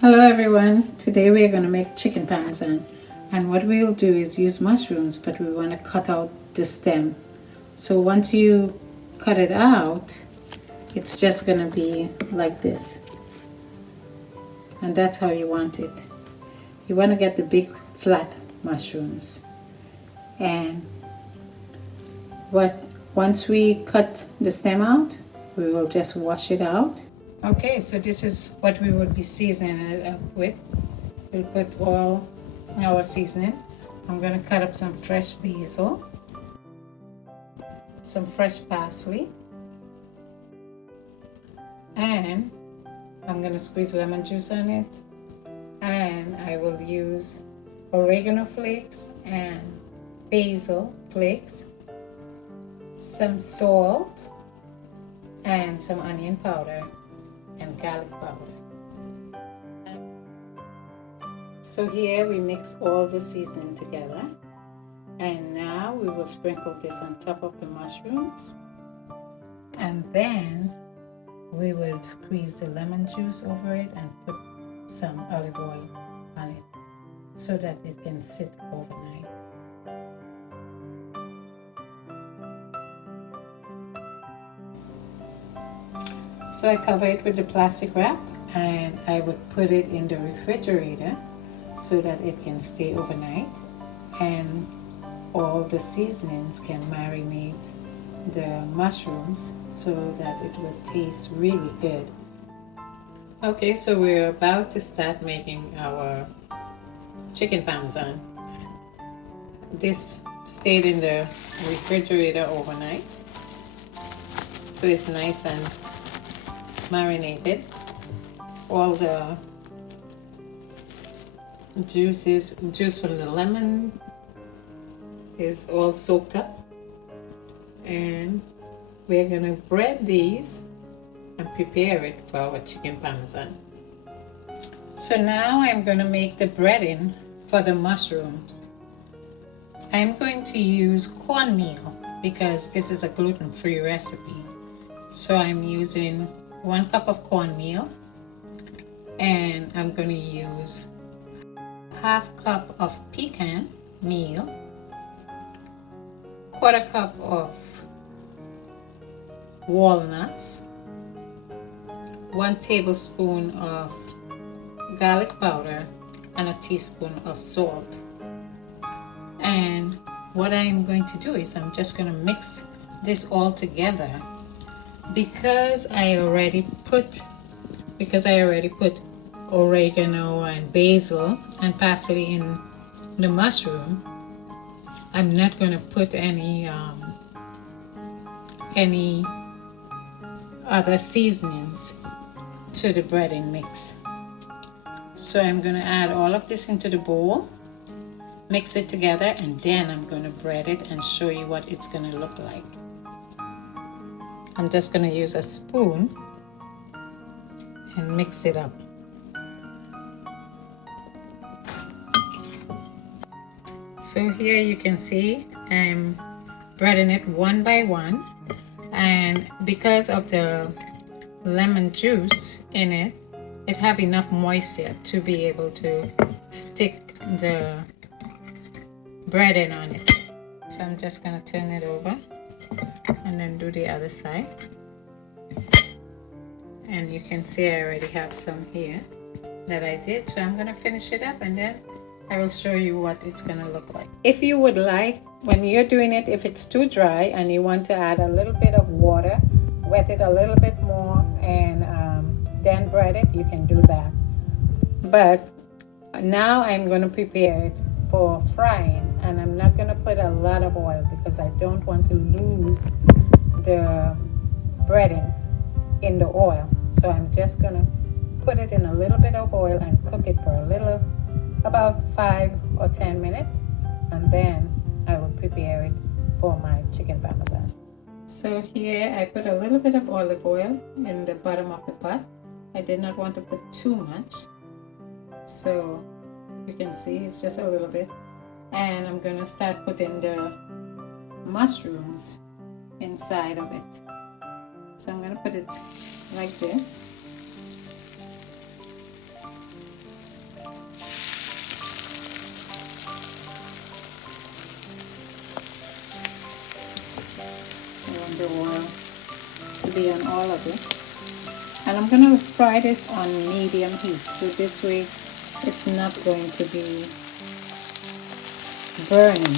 Hello everyone, today we are going to make chicken parmesan, and what we'll do is use mushrooms, but we want to cut out the stem. So once you cut it out, it's just going to be like this, and that's how you want it. You want to get the big flat mushrooms, and once we cut the stem out, we will just wash it out. Okay, so this is what we would be seasoning it up with. We'll put all our seasoning. I'm going to cut up some fresh basil, some fresh parsley, and I'm going to squeeze lemon juice on it, and I will use oregano flakes and basil flakes, some salt, and some onion powder and garlic powder. So here we mix all the seasoning together, and now we will sprinkle this on top of the mushrooms, and then we will squeeze the lemon juice over it and put some olive oil on it so that it can sit overnight. So I cover it with the plastic wrap, and I would put it in the refrigerator so that it can stay overnight, and all the seasonings can marinate the mushrooms so that it will taste really good. Okay, so we're about to start making our chicken parmesan. This stayed in the refrigerator overnight, so it's nice and marinated. All the juice from the lemon is all soaked up, and we're gonna bread these and prepare it for our chicken parmesan. So now I'm gonna make the breading for the mushrooms. I'm going to use cornmeal because this is a gluten-free recipe. So I'm using 1 cup of cornmeal, and I'm going to use 1/2 cup of pecan meal, 1/4 cup of walnuts, 1 tablespoon of garlic powder, and a teaspoon of salt. And what I'm going to do is I'm just going to mix this all together. Because I already put oregano and basil and parsley in the mushroom, I'm not going to put any other seasonings to the breading mix. So I'm going to add all of this into the bowl, mix it together, and then I'm going to bread it and show you what it's going to look like. I'm just going to use a spoon and mix it up. So here you can see I'm breading it one by one, and because of the lemon juice in it, it have enough moisture to be able to stick the breading on it. So I'm just going to turn it over and then do the other side, and you can see I already have some here that I did. So I'm going to finish it up, and then I will show you what it's going to look like. If you would like, when you're doing it, if it's too dry and you want to add a little bit of water, wet it a little bit more, and then bread it, you can do that. But now I'm going to prepare it for frying, and I'm not going to put a lot of oil because I don't want to lose the breading in the oil. So I'm just going to put it in a little bit of oil and cook it for about 5 or 10 minutes, and then I will prepare it for my chicken parmesan. So here I put a little bit of olive oil in the bottom of the pot. I did not want to put too much, so you can see it's just a little bit. And I'm going to start putting the mushrooms inside of it. So I'm going to put it like this. want the oil to be on all of it. And I'm going to fry this on medium heat, so this way it's not going to be burning.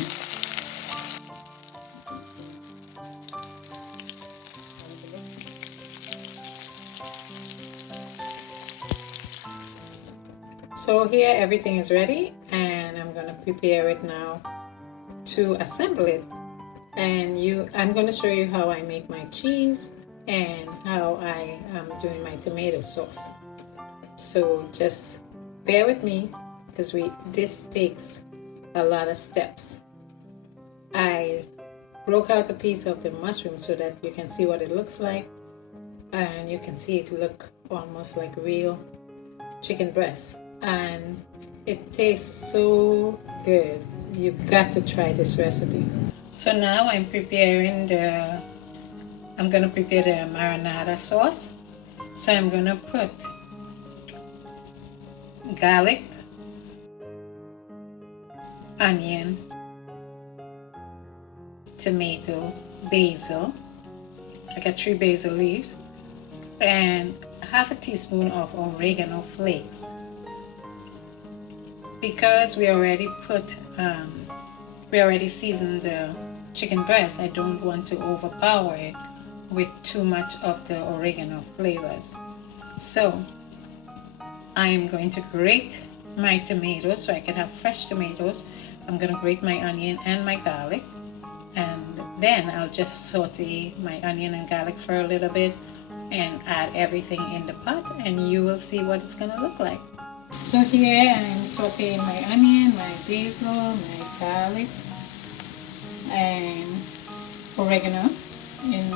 So here everything is ready, and I'm going to prepare it now to assemble it. And I'm going to show you how I make my cheese and how I am doing my tomato sauce. So just bear with me, because this takes a lot of steps. I broke out a piece of the mushroom so that you can see what it looks like, and you can see it look almost like real chicken breast, and it tastes so good. You've got to try this recipe. So now I'm going to prepare the marinara sauce. So I'm going to put garlic, onion, tomato, basil. I got 3 basil leaves, and half a teaspoon of oregano flakes. Because we already seasoned the chicken breast, I don't want to overpower it with too much of the oregano flavors. So I'm going to grate my tomatoes so I can have fresh tomatoes. I'm going to grate my onion and my garlic, and then I'll just saute my onion and garlic for a little bit and add everything in the pot, and you will see what it's going to look like. So here I'm sauteing my onion, my basil, my garlic, and oregano in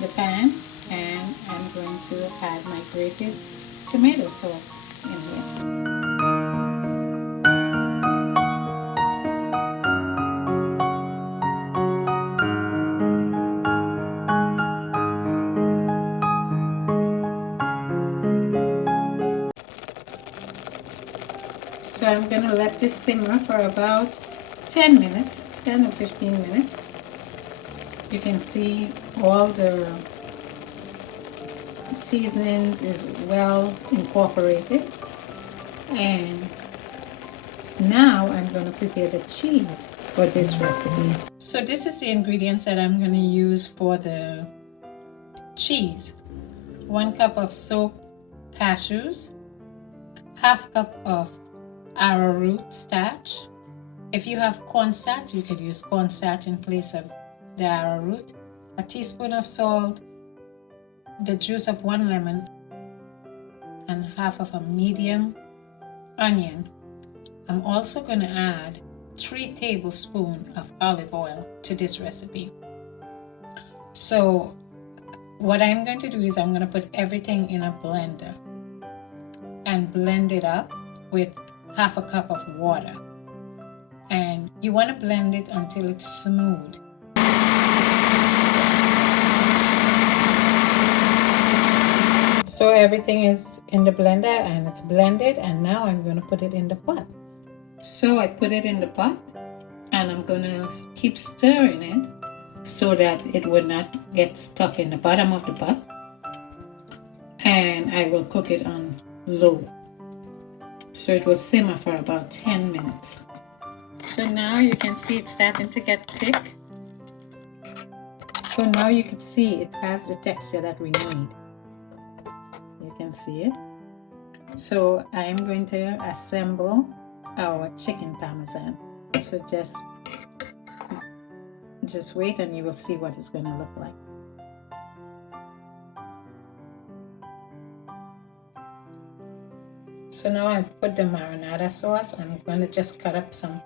the pan, and I'm going to add my grated tomato sauce in here. So I'm going to let this simmer for about 10 minutes, 10 or 15 minutes. You can see all the seasonings is well incorporated. And now I'm going to prepare the cheese for this recipe. So this is the ingredients that I'm going to use for the cheese. 1 cup of soaked cashews, half cup of arrowroot starch. If you have cornstarch, you could use cornstarch in place of the arrowroot. A teaspoon of salt, the juice of 1 lemon, and half of a medium onion. I'm also going to add 3 tablespoons of olive oil to this recipe. So what I'm going to do is I'm going to put everything in a blender and blend it up with half a cup of water. And you want to blend it until it's smooth. So everything is in the blender and it's blended, and now I'm going to put it in the pot. So I put it in the pot, and I'm going to keep stirring it so that it would not get stuck in the bottom of the pot. And I will cook it on low. So it will simmer for about 10 minutes. So now you can see it's starting to get thick. So now you can see it has the texture that we need. You can see it. So I am going to assemble our chicken Parmesan. So just wait and you will see what it's going to look like. So now I put the marinara sauce. I'm going to just cut up some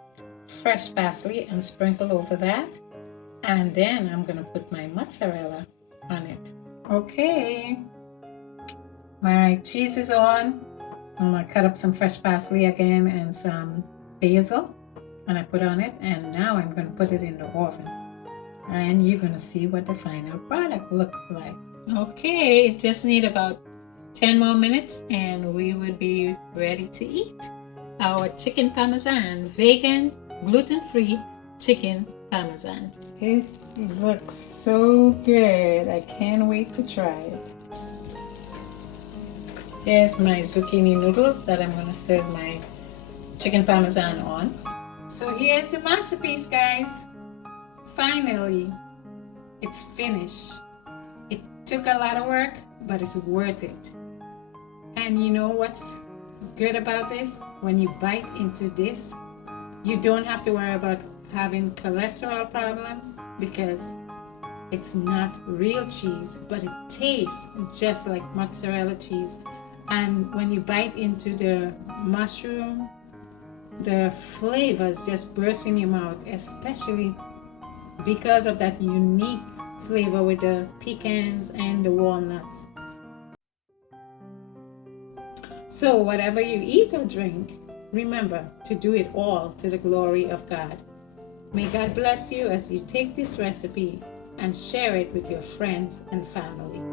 fresh parsley and sprinkle over that. And then I'm going to put my mozzarella on it. Okay. My cheese is on. I'm going to cut up some fresh parsley again and some basil. And I put on it. And now I'm going to put it in the oven. And you're going to see what the final product looks like. Okay, just need about 10 more minutes and we would be ready to eat our chicken Parmesan, vegan, gluten-free chicken Parmesan. It looks so good. I can't wait to try it. Here's my zucchini noodles that I'm going to serve my chicken Parmesan on. So here's the masterpiece, guys. Finally, it's finished. It took a lot of work, but it's worth it. And you know what's good about this? When you bite into this, you don't have to worry about having cholesterol problem because it's not real cheese, but it tastes just like mozzarella cheese. And when you bite into the mushroom, the flavors just burst in your mouth, especially because of that unique flavor with the pecans and the walnuts. So whatever you eat or drink, remember to do it all to the glory of God. May God bless you as you take this recipe and share it with your friends and family.